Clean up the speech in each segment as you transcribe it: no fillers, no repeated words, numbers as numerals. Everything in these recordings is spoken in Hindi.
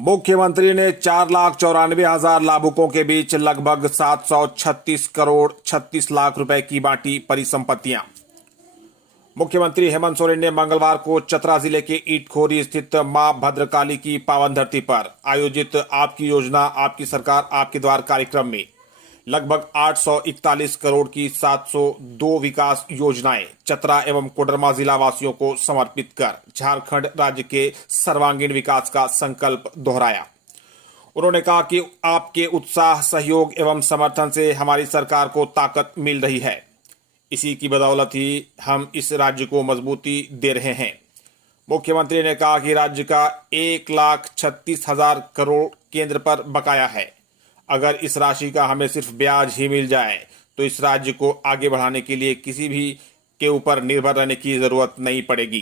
मुख्यमंत्री ने 4,94,000 लाभुकों के बीच लगभग 736 करोड़ 36 लाख रुपए की बांटी परिसंपत्तियां। मुख्यमंत्री हेमंत सोरेन ने मंगलवार को चतरा जिले के ईटखोरी स्थित मां भद्रकाली की पावन धरती पर आयोजित आपकी योजना आपकी सरकार आपके द्वार कार्यक्रम में लगभग 841 करोड़ की 702 विकास योजनाएं चतरा एवं कोडरमा जिला वासियों को समर्पित कर झारखंड राज्य के सर्वांगीण विकास का संकल्प दोहराया। उन्होंने कहा कि आपके उत्साह, सहयोग एवं समर्थन से हमारी सरकार को ताकत मिल रही है। इसी की बदौलत ही हम इस राज्य को मजबूती दे रहे हैं। मुख्यमंत्री ने कहा कि राज्य का 1,36,000 करोड़ केंद्र पर बकाया है। अगर इस राशि का हमें सिर्फ ब्याज ही मिल जाए तो इस राज्य को आगे बढ़ाने के लिए किसी भी के ऊपर निर्भर रहने की जरूरत नहीं पड़ेगी।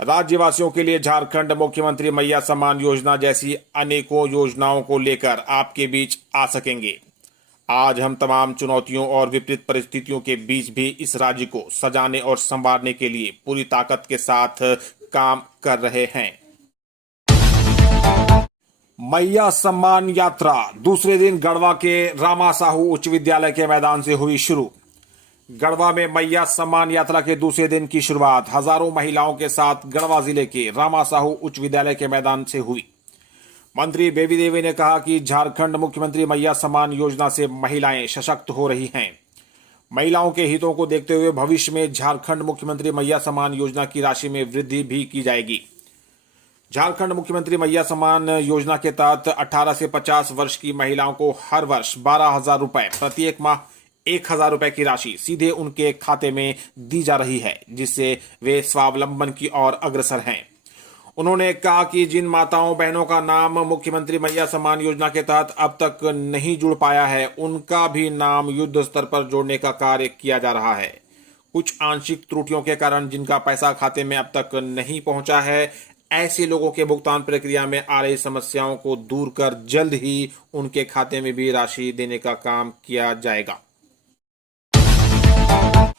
राज्यवासियों के लिए झारखंड मुख्यमंत्री मैया सम्मान योजना जैसी अनेकों योजनाओं को लेकर आपके बीच आ सकेंगे। आज हम तमाम चुनौतियों और विपरीत परिस्थितियों के बीच भी इस राज्य को सजाने और संवारने के लिए पूरी ताकत के साथ काम कर रहे हैं। मैया सम्मान यात्रा दूसरे दिन गढ़वा के रामा साहू उच्च विद्यालय के मैदान से हुई शुरू। गढ़वा में मैया सम्मान यात्रा के दूसरे दिन की शुरुआत हजारों महिलाओं के साथ गढ़वा जिले के रामा साहू उच्च विद्यालय के मैदान से हुई। मंत्री बेबी देवी ने कहा कि झारखंड मुख्यमंत्री मैया सम्मान योजना से महिलाएं सशक्त हो रही हैं। महिलाओं के हितों को देखते हुए भविष्य में झारखंड मुख्यमंत्री मैया सम्मान योजना की राशि में वृद्धि भी की जाएगी। झारखंड मुख्यमंत्री मैया सम्मान योजना के तहत 18 से 50 वर्ष की महिलाओं को हर वर्ष 12,000 रुपए, प्रत्येक माह 1,000 रुपए की राशि सीधे उनके खाते में दी जा रही है, जिससे वे स्वावलंबन की ओर अग्रसर हैं। उन्होंने कहा कि जिन माताओं बहनों का नाम मुख्यमंत्री मैया सम्मान योजना के तहत अब तक नहीं जुड़ पाया है, उनका भी नाम युद्ध स्तर पर जोड़ने का कार्य किया जा रहा है। कुछ आंशिक त्रुटियों के कारण जिनका पैसा खाते में अब तक नहीं पहुंचा है, ऐसे लोगों के भुगतान प्रक्रिया में आ रही समस्याओं को दूर कर जल्द ही उनके खाते में भी राशि देने का काम किया जाएगा।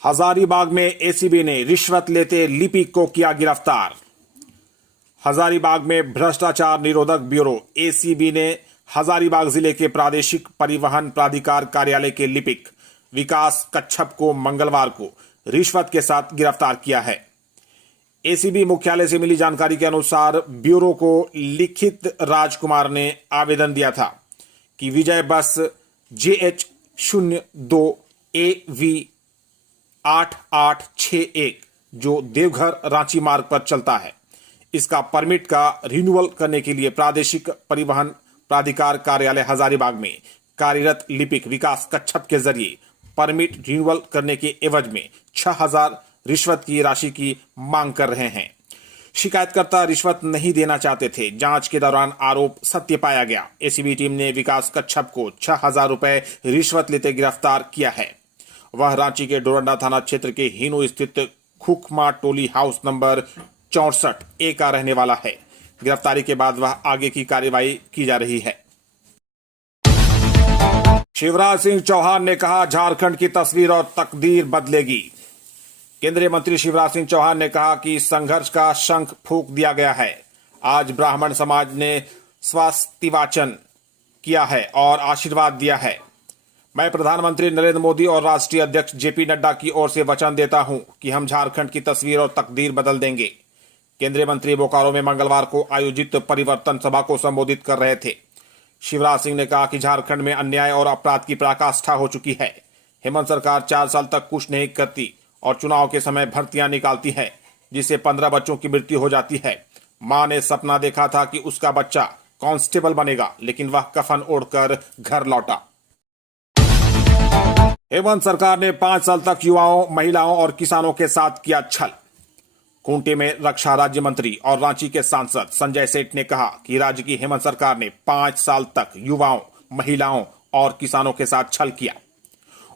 हजारीबाग में एसीबी ने रिश्वत लेते लिपिक को किया गिरफ्तार। हजारीबाग में भ्रष्टाचार निरोधक ब्यूरो एसीबी ने हजारीबाग जिले के प्रादेशिक परिवहन प्राधिकार कार्यालय के लिपिक विकास कच्छप को मंगलवार को रिश्वत के साथ गिरफ्तार किया है। एसीबी मुख्यालय से मिली जानकारी के अनुसार ब्यूरो को लिखित राजकुमार ने आवेदन दिया था कि विजय बस JH02 AV 8861 जो देवघर रांची मार्ग पर चलता है, इसका परमिट का रिन्यूअल करने के लिए प्रादेशिक परिवहन प्राधिकार कार्यालय हजारीबाग में कार्यरत लिपिक विकास कच्छप के जरिए परमिट रिन्यूअल करने के एवज में 6,000 रिश्वत की राशि की मांग कर रहे हैं। शिकायतकर्ता रिश्वत नहीं देना चाहते थे। जांच के दौरान आरोप सत्य पाया गया। एसीबी टीम ने विकास कच्छप को 6,000 रुपए रिश्वत लेते गिरफ्तार किया है। वह रांची के डोरंडा थाना क्षेत्र के हिनो स्थित खुखमा टोली हाउस नंबर 64A का रहने वाला है। गिरफ्तारी के बाद वह आगे की कार्यवाही की जा रही है। शिवराज सिंह चौहान ने कहा, झारखंड की तस्वीर और तकदीर बदलेगी। केंद्रीय मंत्री शिवराज सिंह चौहान ने कहा कि संघर्ष का शंख फूंक दिया गया है। आज ब्राह्मण समाज ने स्वास्तिवाचन किया है और आशीर्वाद दिया है। मैं प्रधानमंत्री नरेंद्र मोदी और राष्ट्रीय अध्यक्ष जेपी नड्डा की ओर से वचन देता हूं कि हम झारखंड की तस्वीर और तकदीर बदल देंगे। केंद्रीय मंत्री बोकारो में मंगलवार को आयोजित परिवर्तन सभा को संबोधित कर रहे थे। शिवराज सिंह ने कहा कि झारखंड में अन्याय और अपराध की पराकाष्ठा हो चुकी है। हेमंत सरकार 4 साल तक कुछ नहीं करती और चुनाव के समय भर्तियां निकालती है, जिससे 15 बच्चों की मृत्यु हो जाती है। मां ने सपना देखा था कि उसका बच्चा कांस्टेबल बनेगा, लेकिन वह कफन ओढ़कर घर लौटा। हेमंत सरकार ने 5 साल तक युवाओं, महिलाओं और किसानों के साथ किया छल। खूंटी में रक्षा राज्य मंत्री और रांची के सांसद संजय सेठ ने कहा कि राज्य की हेमंत सरकार ने 5 साल तक युवाओं, महिलाओं और किसानों के साथ छल किया।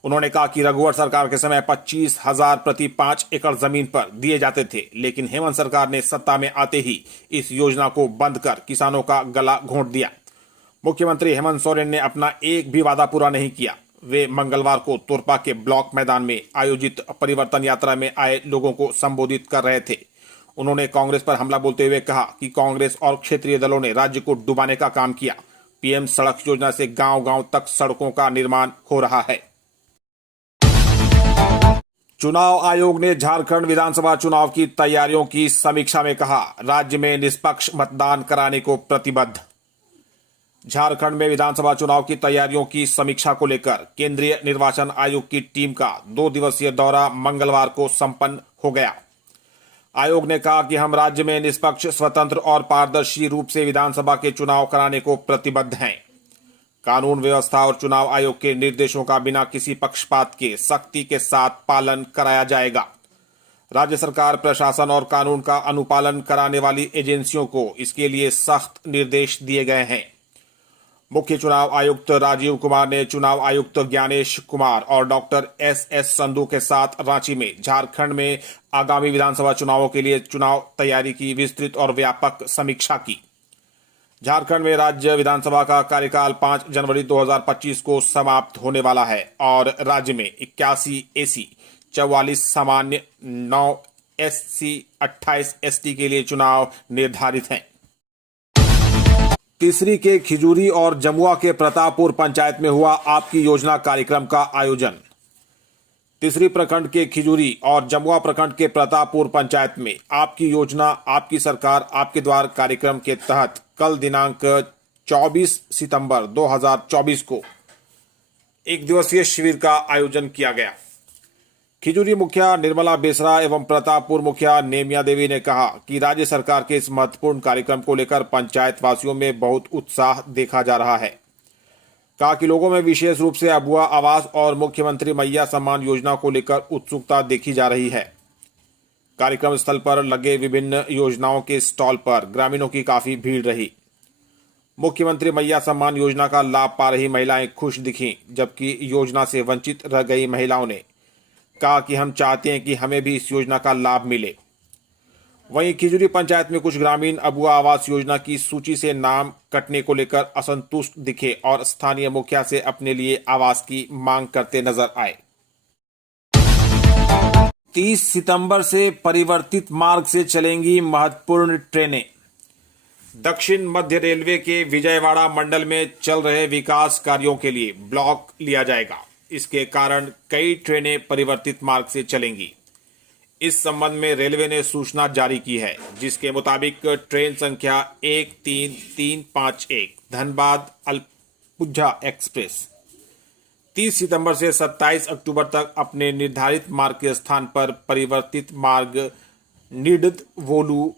उन्होंने कहा कि रघुवर सरकार के समय 25,000 प्रति 5 एकड़ जमीन पर दिए जाते थे, लेकिन हेमंत सरकार ने सत्ता में आते ही इस योजना को बंद कर किसानों का गला घोंट दिया। मुख्यमंत्री हेमंत सोरेन ने अपना एक भी वादा पूरा नहीं किया। वे मंगलवार को तोरपा के ब्लॉक मैदान में आयोजित परिवर्तन यात्रा में आए लोगों को संबोधित कर रहे थे। उन्होंने कांग्रेस पर हमला बोलते हुए कहा कि कांग्रेस और क्षेत्रीय दलों ने राज्य को डुबाने का काम किया। पीएम सड़क योजना से गांव-गांव तक सड़कों का निर्माण हो रहा है। चुनाव आयोग ने झारखंड विधानसभा चुनाव की तैयारियों की समीक्षा में कहा, राज्य में निष्पक्ष मतदान कराने को प्रतिबद्ध। झारखंड में विधानसभा चुनाव की तैयारियों की समीक्षा को लेकर केंद्रीय निर्वाचन आयोग की टीम का 2 दिवसीय दौरा मंगलवार को संपन्न हो गया। आयोग ने कहा कि हम राज्य में निष्पक्ष, स्वतंत्र और पारदर्शी रूप से विधानसभा के चुनाव कराने को प्रतिबद्ध हैं। कानून व्यवस्था और चुनाव आयोग के निर्देशों का बिना किसी पक्षपात के सख्ती के साथ पालन कराया जाएगा। राज्य सरकार, प्रशासन और कानून का अनुपालन कराने वाली एजेंसियों को इसके लिए सख्त निर्देश दिए गए हैं। मुख्य चुनाव आयुक्त राजीव कुमार ने चुनाव आयुक्त ज्ञानेश कुमार और डॉक्टर एस संधू के साथ रांची में झारखंड में आगामी विधानसभा चुनावों के लिए चुनाव तैयारी की विस्तृत और व्यापक समीक्षा की। झारखंड में राज्य विधानसभा का कार्यकाल 5 जनवरी 2025 को समाप्त होने वाला है और राज्य में 81 एसी, 44 सामान्य, 9 एससी, 28 एसटी के लिए चुनाव निर्धारित हैं। तीसरी के खिजूरी और जमुआ के प्रतापपुर पंचायत में हुआ आपकी योजना कार्यक्रम का आयोजन। तीसरी प्रखंड के खिजूरी और जमुआ प्रखंड के प्रतापपुर पंचायत में आपकी योजना, आपकी सरकार, आपके द्वार कार्यक्रम के तहत कल दिनांक 24 सितंबर 2024 को 1 दिवसीय शिविर का आयोजन किया गया। खिजूरी मुखिया निर्मला बेसरा एवं प्रतापपुर मुखिया नेमिया देवी ने कहा कि राज्य सरकार के इस महत्वपूर्ण कार्यक्रम को लेकर पंचायत वासियों में बहुत उत्साह देखा जा रहा है। कहा कि लोगों में विशेष रूप से अबुआ आवास और मुख्यमंत्री मैया सम्मान योजना को लेकर उत्सुकता देखी जा रही है। कार्यक्रम स्थल पर लगे विभिन्न योजनाओं के स्टॉल पर ग्रामीणों की काफी भीड़ रही। मुख्यमंत्री मैया सम्मान योजना का लाभ पा रही महिलाएं खुश दिखीं, जबकि योजना से वंचित रह गई महिलाओं ने कहा कि हम चाहते हैं कि हमें भी इस योजना का लाभ मिले। वहीं खिजूरी पंचायत में कुछ ग्रामीण अबुआ आवास योजना की सूची से नाम कटने को लेकर असंतुष्ट दिखे और स्थानीय मुखिया से अपने लिए आवास की मांग करते नजर आए। 30 सितंबर से परिवर्तित मार्ग से चलेंगी महत्वपूर्ण ट्रेनें। दक्षिण मध्य रेलवे के विजयवाड़ा मंडल में चल रहे विकास कार्यों के लिए ब्लॉक लिया जाएगा। इसके कारण कई ट्रेनें परिवर्तित मार्ग से चलेंगी। इस संबंध में रेलवे ने सूचना जारी की है, जिसके मुताबिक ट्रेन संख्या 13351 धनबाद अलपुझा एक्सप्रेस 30 सितंबर से 27 अक्टूबर तक अपने निर्धारित मार्ग के स्थान पर परिवर्तित मार्ग निडदवोलू,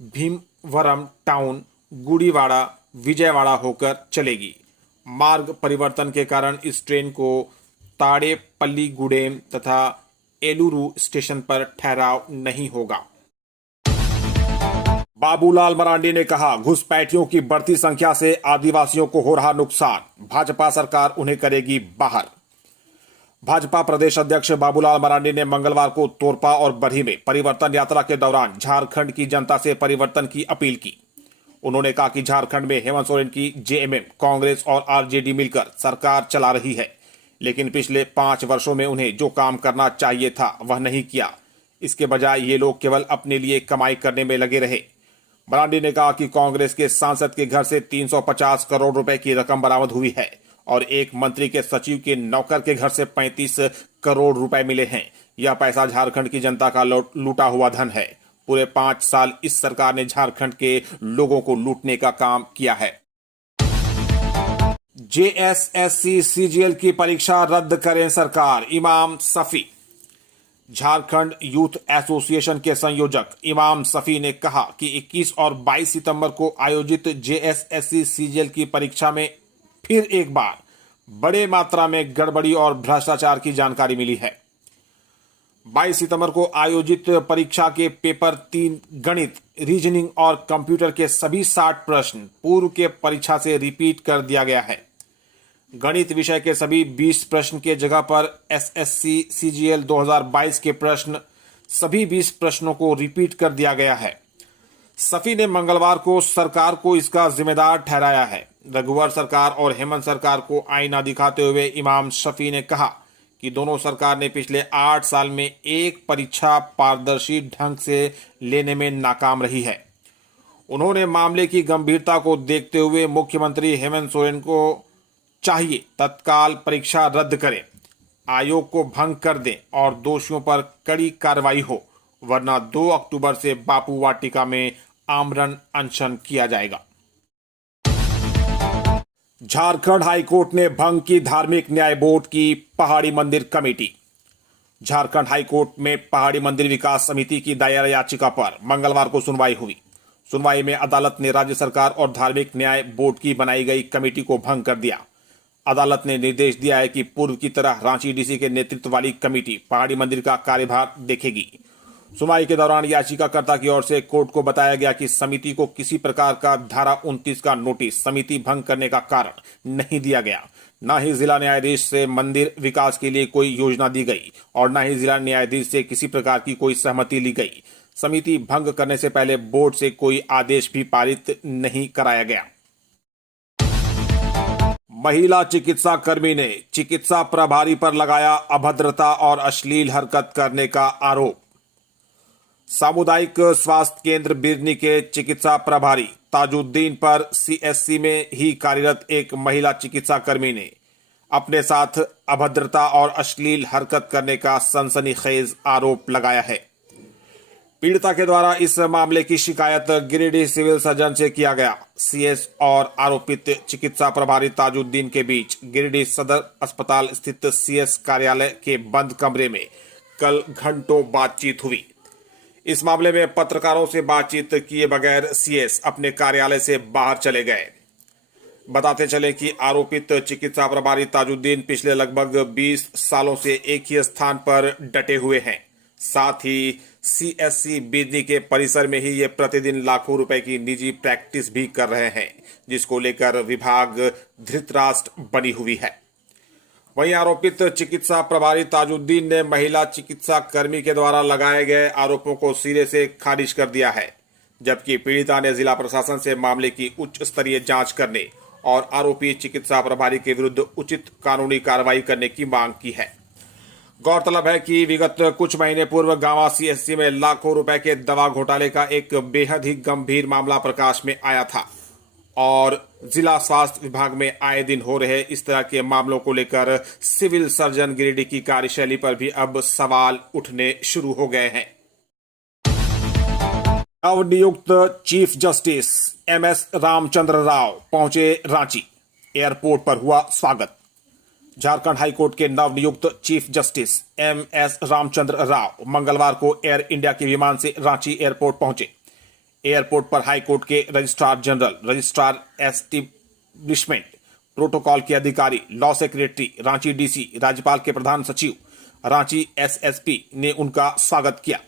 भीमवरम टाउन, गुड़ीवाड़ा, विजयवाड़ा होकर चलेगी। मार्ग परिवर्तन के कारण इस ट्रेन को ताड़ेपल्लीगुडेम तथा एलुरू स्टेशन पर ठहराव नहीं होगा। बाबूलाल मरांडी ने कहा, घुसपैठियों की बढ़ती संख्या से आदिवासियों को हो रहा नुकसान, भाजपा सरकार उन्हें करेगी बाहर। भाजपा प्रदेश अध्यक्ष बाबूलाल मरांडी ने मंगलवार को तोरपा और बरही में परिवर्तन यात्रा के दौरान झारखंड की जनता से परिवर्तन की अपील की। उन्होंने कहा कि झारखंड में हेमंत सोरेन की जेएमएम, कांग्रेस और आरजेडी मिलकर सरकार चला रही है, लेकिन पिछले 5 वर्षों में उन्हें जो काम करना चाहिए था वह नहीं किया। इसके बजाय ये लोग केवल अपने लिए कमाई करने में लगे रहे। मरांडी ने कहा कि कांग्रेस के सांसद के घर से 350 करोड़ रुपए की रकम बरामद हुई है और एक मंत्री के सचिव के नौकर के घर से 35 करोड़ रुपए मिले हैं। यह पैसा झारखंड की जनता का लूटा हुआ धन है। पूरे 5 साल इस सरकार ने झारखंड के लोगों को लूटने का काम किया है। जेएसएससी सीजीएल की परीक्षा रद्द करें सरकार, इमाम सफी। झारखंड यूथ एसोसिएशन के संयोजक इमाम सफी ने कहा कि 21 और 22 सितंबर को आयोजित जेएसएससी सीजीएल की परीक्षा में फिर एक बार बड़े मात्रा में गड़बड़ी और भ्रष्टाचार की जानकारी मिली है। 22 सितंबर को आयोजित परीक्षा के पेपर 3 गणित, रीजनिंग और कंप्यूटर के सभी 60 प्रश्न पूर्व के परीक्षा से रिपीट कर दिया गया है। गणित विषय के सभी 20 प्रश्न के जगह पर एसएससी सीजीएल 2022 के प्रश्न, सभी 20 प्रश्नों को रिपीट कर दिया गया है। सफी ने मंगलवार को सरकार को इसका जिम्मेदार ठहराया है। रघुवर सरकार और हेमंत सरकार को आईना दिखाते हुए इमाम शफी ने कहा कि दोनों सरकार ने पिछले 8 साल में एक परीक्षा पारदर्शी ढंग से लेने में नाकाम रही है। उन्होंने मामले की गंभीरता को देखते हुए मुख्यमंत्री हेमंत सोरेन को चाहिए तत्काल परीक्षा रद्द करें, आयोग को भंग कर दें और दोषियों पर कड़ी कार्रवाई हो, वरना 2 अक्टूबर से बापू वाटिका में आमरण अनशन किया जाएगा। झारखंड हाईकोर्ट ने भंग की धार्मिक न्याय बोर्ड की पहाड़ी मंदिर कमेटी। झारखंड हाईकोर्ट में पहाड़ी मंदिर विकास समिति की दायर याचिका पर मंगलवार को सुनवाई हुई। सुनवाई में अदालत ने राज्य सरकार और धार्मिक न्याय बोर्ड की बनाई गई कमेटी को भंग कर दिया। अदालत ने निर्देश दिया है कि पूर्व की तरह रांची डीसी के नेतृत्व वाली कमेटी पहाड़ी मंदिर का कार्यभार देखेगी। सुनवाई के दौरान याचिकाकर्ता की ओर से कोर्ट को बताया गया कि समिति को किसी प्रकार का धारा 29 का नोटिस समिति भंग करने का कारण नहीं दिया गया। न ही जिला न्यायाधीश से मंदिर विकास के लिए कोई योजना दी गई और न ही जिला न्यायाधीश से किसी प्रकार की कोई सहमति ली गई। समिति भंग करने से पहले बोर्ड से कोई आदेश भी पारित नहीं कराया गया। महिला चिकित्सा कर्मी ने चिकित्सा प्रभारी पर लगाया अभद्रता और अश्लील हरकत करने का आरोप। सामुदायिक स्वास्थ्य केंद्र बिरनी के चिकित्सा प्रभारी ताजुद्दीन पर सीएससी में ही कार्यरत एक महिला चिकित्सा कर्मी ने अपने साथ अभद्रता और अश्लील हरकत करने का सनसनीखेज आरोप लगाया है। पीड़िता के द्वारा इस मामले की शिकायत गिरिडीह सिविल सर्जन से किया गया। सीएस और आरोपित चिकित्सा प्रभारी ताजुद्दीन के बीच गिरिडीह सदर अस्पताल स्थित सीएस कार्यालय के बंद कमरे में कल घंटों बातचीत हुई। इस मामले में पत्रकारों से बातचीत किए बगैर सीएस अपने कार्यालय से बाहर चले गए। बताते चले कि आरोपित चिकित्सा प्रभारी ताजुद्दीन पिछले लगभग 20 सालों से एक ही स्थान पर डटे हुए हैं। साथ ही सीएससी बिजनी के परिसर में ही ये प्रतिदिन लाखों रुपए की निजी प्रैक्टिस भी कर रहे हैं, जिसको लेकर विभाग धृतराष्ट्र बनी हुई है। वहीं आरोपित चिकित्सा प्रभारी ताजुद्दीन ने महिला चिकित्सा कर्मी के द्वारा लगाए गए आरोपों को सिरे से खारिज कर दिया है, जबकि पीड़िता ने जिला प्रशासन से मामले की उच्च स्तरीय जांच करने और आरोपी चिकित्सा प्रभारी के विरुद्ध उचित कानूनी कार्रवाई करने की मांग की है। गौरतलब है कि विगत कुछ महीने पूर्व गांवा सीएससी में लाखों रुपए के दवा घोटाले का एक बेहद ही गंभीर मामला प्रकाश में आया था और जिला स्वास्थ्य विभाग में आए दिन हो रहे इस तरह के मामलों को लेकर सिविल सर्जन गिरिडीह की कार्यशैली पर भी अब सवाल उठने शुरू हो गए हैं। नवनियुक्त chief justice MS Ramchandra Rao पहुंचे रांची। एयरपोर्ट पर हुआ स्वागत। झारखंड हाईकोर्ट के नवनियुक्त chief justice MS Ramchandra Rao मंगलवार को एयर इंडिया के विमान से रांची एयरपोर्ट पहुंचे। एयरपोर्ट पर हाईकोर्ट के registrar general, registrar establishment, protocol के अधिकारी, लॉ सेक्रेटरी, रांची डीसी, राज्यपाल के प्रधान सचिव, रांची एसएसपी ने उनका स्वागत किया।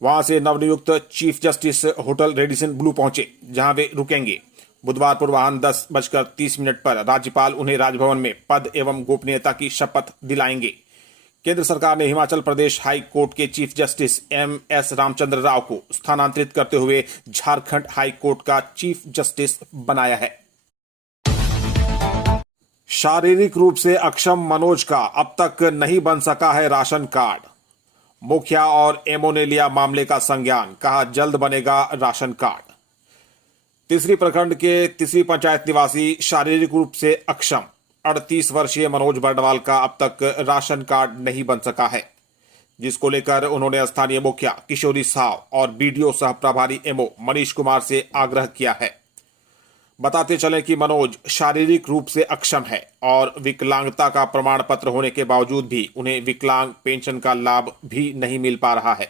वहां से नवनियुक्त chief justice hotel Radisson Blu पहुंचे, जहां वे रुकेंगे। बुधवार पूर्वाह्न 10:30 पर राज्यपाल उन्हें राजभवन में पद एवं गोपनीयता की शपथ दिलाएंगे। केंद्र सरकार ने हिमाचल प्रदेश हाई कोर्ट के chief justice MS Ramchandra Rao को स्थानांतरित करते हुए झारखंड हाई कोर्ट का चीफ जस्टिस बनाया है। शारीरिक रूप से अक्षम मनोज का अब तक नहीं बन सका है राशन कार्ड। मुखिया और एमओ ने लिया मामले का संज्ञान, कहा जल्द बनेगा राशन कार्ड। तीसरी प्रखंड के तीसरी पंचायत निवासी शारीरिक रूप से अक्षम 38 वर्षीय मनोज बर्णवाल का अब तक राशन कार्ड नहीं बन सका है, जिसको लेकर उन्होंने स्थानीय मुखिया किशोरी साव और बीडीओ सह प्रभारी एमओ मनीष कुमार से आग्रह किया है। बताते चले कि मनोज शारीरिक रूप से अक्षम है और विकलांगता का प्रमाण पत्र होने के बावजूद भी उन्हें विकलांग पेंशन का लाभ भी नहीं मिल पा रहा है।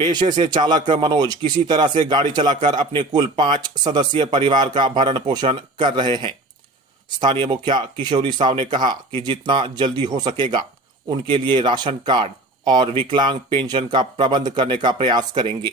पेशे से चालक मनोज किसी तरह से गाड़ी चलाकर अपने कुल 5 सदस्यीय परिवार का भरण पोषण कर रहे हैं। स्थानीय मुखिया किशोरी साव ने कहा कि जितना जल्दी हो सकेगा उनके लिए राशन कार्ड और विकलांग पेंशन का प्रबंध करने का प्रयास करेंगे।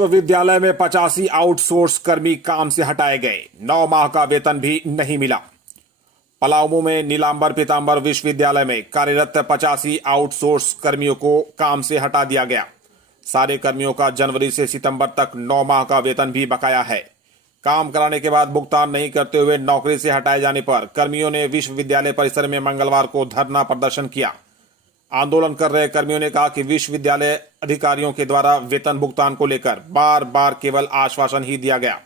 विद्यालय में 85 आउटसोर्स कर्मी काम से हटाए गए, 9 माह का वेतन भी नहीं मिला। पलामू में नीलांबर पीतांबर विश्वविद्यालय में कार्यरत 85 आउटसोर्स कर्मियों को काम से हटा दिया गया। सारे कर्मियों का जनवरी से सितंबर तक 9 माह का वेतन भी बकाया है। काम कराने के बाद भुगतान नहीं करते हुए नौकरी से हटाए जाने पर कर्मियों ने विश्वविद्यालय परिसर में मंगलवार को धरना प्रदर्शन किया। आंदोलन कर रहे कर्मियों ने कहा कि विश्वविद्यालय अधिकारियों के द्वारा वेतन भुगतान को लेकर बार बार केवल आश्वासन ही दिया गया।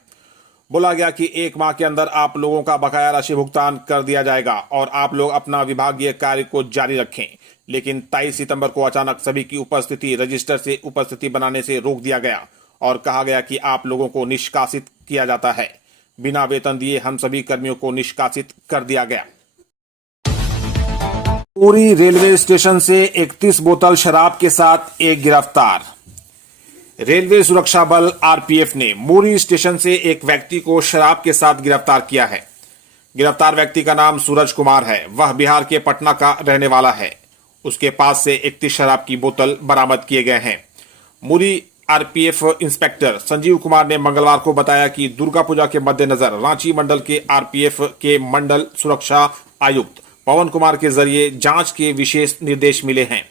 बोला गया कि 1 माह के अंदर आप लोगों का बकाया राशि भुगतान कर दिया जाएगा और आप लोग अपना विभागीय कार्य को जारी रखें। लेकिन 23 सितंबर को अचानक सभी की उपस्थिति रजिस्टर से उपस्थिति बनाने से रोक दिया गया और कहा गया कि आप लोगों को निष्कासित किया जाता है। बिना वेतन दिए हम सभी कर्मियों को निष्कासित कर दिया गया। पूरी रेलवे स्टेशन से 31 बोतल शराब के साथ एक गिरफ्तार। रेलवे सुरक्षा बल आरपीएफ ने मूरी स्टेशन से एक व्यक्ति को शराब के साथ गिरफ्तार किया है। गिरफ्तार व्यक्ति का नाम सूरज कुमार है। वह बिहार के पटना का रहने वाला है। उसके पास से 31 शराब की बोतल बरामद किए गए हैं। मूरी आरपीएफ इंस्पेक्टर संजीव कुमार ने मंगलवार को बताया कि दुर्गा पूजा के मद्देनजर रांची मंडल के आरपीएफ के मंडल सुरक्षा आयुक्त पवन कुमार के जरिए जांच के विशेष निर्देश मिले हैं।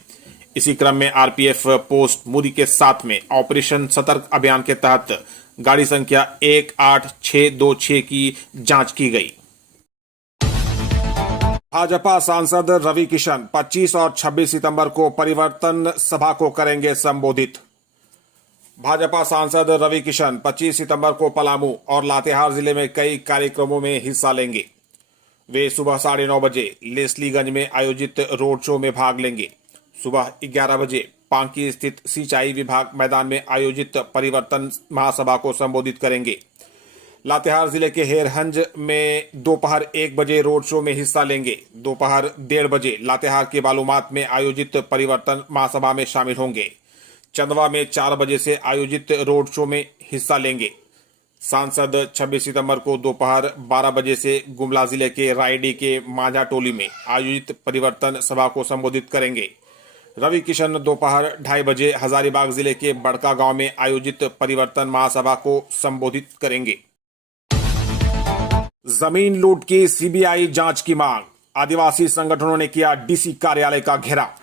इसी क्रम में आरपीएफ पोस्ट मूरी के साथ में ऑपरेशन सतर्क अभियान के तहत गाड़ी संख्या 18626 की जांच की गई। भाजपा सांसद रवि किशन 25 और 26 सितंबर को परिवर्तन सभा को करेंगे संबोधित। भाजपा सांसद रवि किशन 25 सितंबर को पलामू और लातेहार जिले में कई कार्यक्रमों में हिस्सा लेंगे। वे सुबह 9:30 बजे लेस्लीगंज में आयोजित रोड शो में भाग लेंगे। सुबह 11 बजे पांकी स्थित सिंचाई विभाग मैदान में आयोजित परिवर्तन महासभा को संबोधित करेंगे। लातेहार जिले के हेरहंज में दोपहर 1 बजे रोड शो में हिस्सा लेंगे। दोपहर 1:30 बजे लातेहार के बालूमाथ में आयोजित परिवर्तन महासभा में शामिल होंगे। चंदवा में 4 बजे से आयोजित रोड शो में हिस्सा लेंगे। सांसद 26 सितंबर को दोपहर 12 बजे से गुमला जिले के रायडी के माझा टोली में आयोजित परिवर्तन सभा को संबोधित करेंगे। रवि किशन दोपहर 2:30 बजे हजारीबाग जिले के बड़का गांव में आयोजित परिवर्तन महासभा को संबोधित करेंगे। जमीन लूट की सीबीआई जांच की मांग। आदिवासी संगठनों ने किया डीसी कार्यालय का घेराव।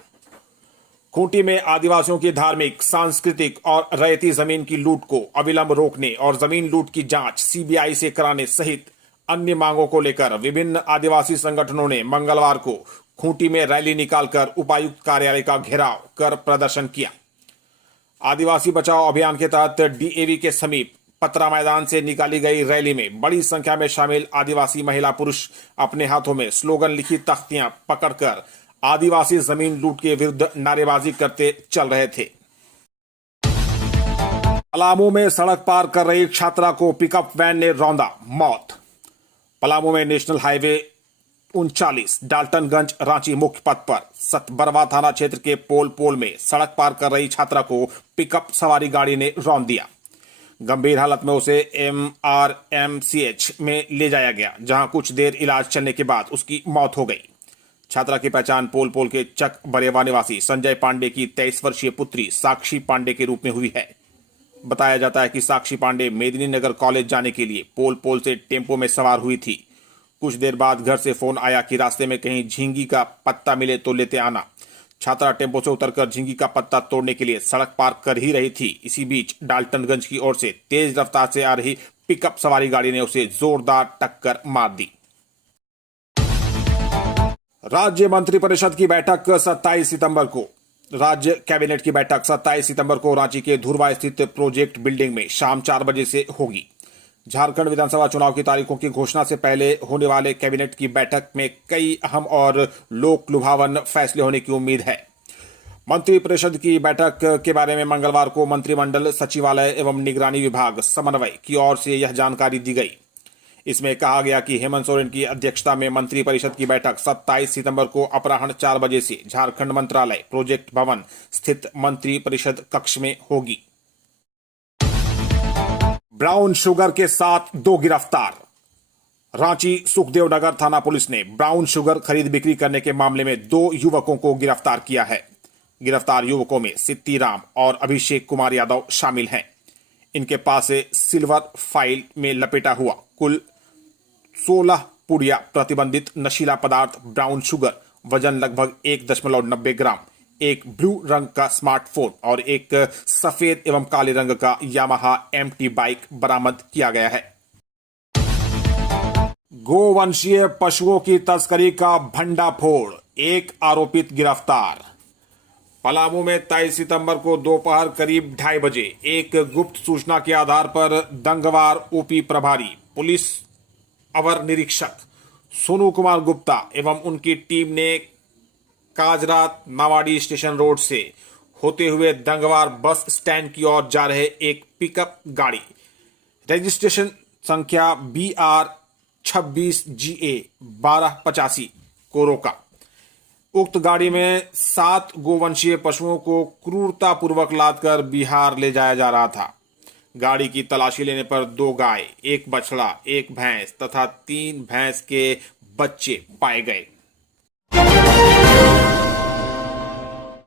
खूंटी में आदिवासियों की धार्मिक, सांस्कृतिक और रैयती जमीन की लूट को अविलंब रोकने और जमीन लूट की जांच सीबीआई से कराने सहित अन्य मांगों को लेकर विभिन्न आदिवासी संगठनों ने मंगलवार को खूंटी में रैली निकालकर उपायुक्त कार्यालय का घेराव कर प्रदर्शन किया। आदिवासी बचाओ अभियान के तहत डीएवी के समीप पतरा मैदान से निकाली गई रैली में बड़ी संख्या में शामिल आदिवासी महिला पुरुष अपने हाथों में स्लोगन लिखी तख्तियां पकड़कर आदिवासी जमीन लूट के विरुद्ध नारेबाजी करते चल रहे थे। पलामू में सड़क पार कर रही छात्रा को पिकअप वैन ने रौंदा, मौत। पलामू में नेशनल हाईवे 39 डाल्टनगंज रांची मुख्य पथ पर सतबरवा थाना क्षेत्र के पोल में सड़क पार कर रही छात्रा को पिकअप सवारी गाड़ी ने रौंद दिया। गंभीर हालत में उसे एमआरएमसीएच में ले जाया गया, जहां कुछ देर इलाज चलने के बाद उसकी मौत हो गई। छात्रा की पहचान पोल के चक बरेवा निवासी संजय पांडे की 23 वर्षीय पुत्री साक्षी पांडे के रूप में हुई है। बताया जाता है कि साक्षी पांडे मेदिनीनगर कॉलेज जाने के लिए पोल से टेम्पो में सवार हुई थी। कुछ देर बाद घर से फोन आया कि रास्ते में कहीं झींगी का पत्ता मिले तो लेते आना। छात्रा टेम्पो से उतरकर झींगी का पत्ता तोड़ने के लिए सड़क पार कर ही रही थी। इसी बीच डाल्टनगंज की ओर से तेज रफ्तार से आ रही पिकअप सवारी गाड़ी ने उसे जोरदार टक्कर मार दी। राज्य मंत्रिपरिषद की बैठक 27 सितंबर को राज्य कैबिनेट की बैठक 27 सितंबर को रांची के धुरवा स्थित प्रोजेक्ट बिल्डिंग में शाम 4 बजे से होगी। झारखंड विधानसभा चुनाव की तारीखों की घोषणा से पहले होने वाले कैबिनेट की बैठक में कई अहम और लोक लुभावन फैसले होने की उम्मीद है। मंत्रिपरिषद की बैठक के बारे में मंगलवार को मंत्रिमंडल सचिवालय एवं निगरानी विभाग समन्वय की ओर से यह जानकारी दी गई। इसमें कहा गया कि हेमंत सोरेन की अध्यक्षता में मंत्रिपरिषद की बैठक 27 सितंबर को अपराह्न 4 बजे से झारखंड मंत्रालय प्रोजेक्ट भवन स्थित मंत्रिपरिषद कक्ष में होगी। ब्राउन शुगर के साथ 2 गिरफ्तार। रांची सुखदेव नगर थाना पुलिस ने ब्राउन शुगर खरीद बिक्री करने के मामले में 2 युवकों को गिरफ्तार किया है। गिरफ्तार युवकों में सित्ती राम और अभिषेक कुमार यादव शामिल हैं। इनके पास से सिल्वर फाइल में लपेटा हुआ कुल 16 पुड़िया प्रतिबंधित नशीला पदार्थ ब्राउन शुगर, वजन लगभग 1.90 ग्राम, एक ब्लू रंग का स्मार्टफोन और एक सफेद एवं काले रंग का यामाहा MT बाइक बरामद किया गया है। गोवंशीय पशुओं की तस्करी का भंडाफोड़, एक आरोपित गिरफ्तार। पलामू में 23 सितंबर को दोपहर करीब 2:30 बजे एक गुप्त सूचना के आधार पर दंगवार OP प्रभारी पुलिस अवर निरीक्षक सोनू कुमार गुप्ता एवं उनकी टीम ने काजरात नावाडी स्टेशन रोड से होते हुए दंगवार बस स्टैंड की ओर जा रहे एक पिकअप गाड़ी रजिस्ट्रेशन संख्या BR 26 GA 1285 को रोका। उक्त गाड़ी में 7 गोवंशीय पशुओं को क्रूरतापूर्वक लादकर बिहार ले जाया जा रहा था। गाड़ी की तलाशी लेने पर 2 गाय, 1 बछड़ा, 1 भैंस तथा 3 भैंस के बच्चे पाए गए।